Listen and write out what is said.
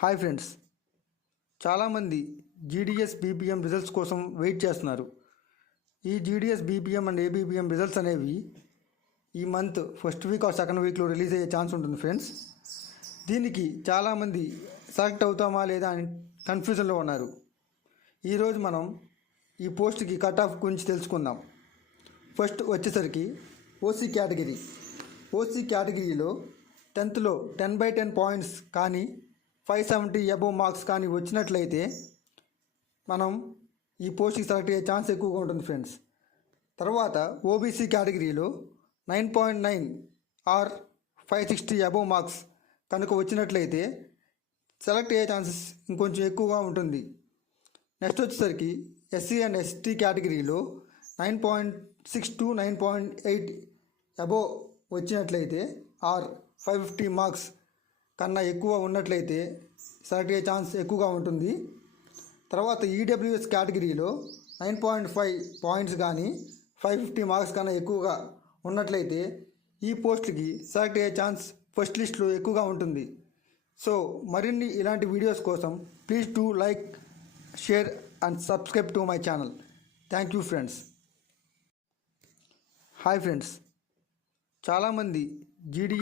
Hi friends, చాలామంది GDS BPM results కోసం wait చేస్తున్నారు. ఈ GDS BPM and ABPM results అనేవి ఈ month first week or second వీక్లో రిలీజ్ అయ్యే ఛాన్స్ ఉంటుంది ఫ్రెండ్స్. దీనికి చాలామంది సెలెక్ట్ అవుతామా లేదా అని కన్ఫ్యూజన్లో ఉన్నారు. ఈరోజు మనం ఈ పోస్ట్కి కట్ ఆఫ్ గురించి తెలుసుకుందాం. ఫస్ట్ వచ్చేసరికి ఓసీ కేటగిరీలో 10th 10/10 పాయింట్స్ కానీ 570 అబోవ్ మార్క్స్ కానీ వచ్చినట్లయితే మనం ఈ పోస్ట్కి సెలెక్ట్ అయ్యే ఛాన్స్ ఎక్కువగా ఉంటుంది ఫ్రెండ్స్. తర్వాత ఓబీసీ కేటగిరీలో 9.9 ఆర్ 560 అబోవ్ మార్క్స్ కనుక వచ్చినట్లయితే సెలెక్ట్ అయ్యే ఛాన్సెస్ ఇంకొంచెం ఎక్కువగా ఉంటుంది. నెక్స్ట్ వచ్చేసరికి ఎస్సీ అండ్ ఎస్టీ కేటగిరీలో 9.6 to 9.8 అబోవ్ వచ్చినట్లయితే ఆర్ 550 మార్క్స్ కన్నా ఎక్కువ ఉన్నట్లయితే సెలెక్ట్ అయ్యే ఛాన్స్ ఎక్కువగా ఉంటుంది. తర్వాత ఈడబ్ల్యూఎస్ కేటగిరీలో 9.5 పాయింట్స్ కానీ 550 మార్క్స్ కన్నా ఎక్కువగా ఉన్నట్లయితే ఈ పోస్ట్కి సెలెక్ట్ అయ్యే ఛాన్స్ ఫస్ట్ లిస్ట్లో ఎక్కువగా ఉంటుంది. సో మరిన్ని ఇలాంటి వీడియోస్ కోసం please to like, share and subscribe to my channel. Thank you friends. Hi friends, చాలామంది జీడీ